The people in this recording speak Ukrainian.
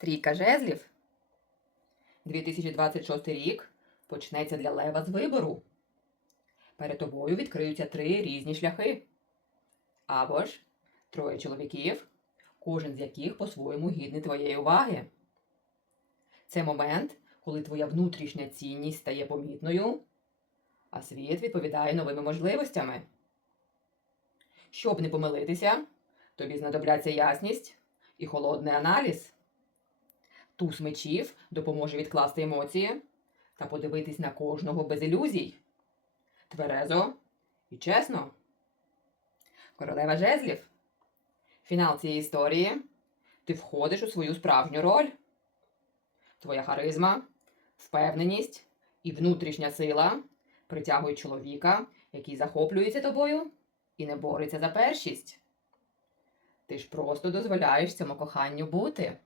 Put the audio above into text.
Трійка жезлів. 2026 рік почнеться для Лева з вибору. Перед тобою відкриються три різні шляхи. Або ж троє чоловіків, кожен з яких по-своєму гідний твоєї уваги. Це момент, коли твоя внутрішня цінність стає помітною, а світ відповідає новими можливостями. Щоб не помилитися, тобі знадобляться ясність і холодний аналіз. Туз мечів допоможе відкласти емоції та подивитись на кожного без ілюзій. Тверезо і чесно. Королева жезлів. Фінал цієї історії. Ти входиш у свою справжню роль. Твоя харизма, впевненість і внутрішня сила притягують чоловіка, який захоплюється тобою і не бореться за першість. Ти ж просто дозволяєш цьому коханню бути.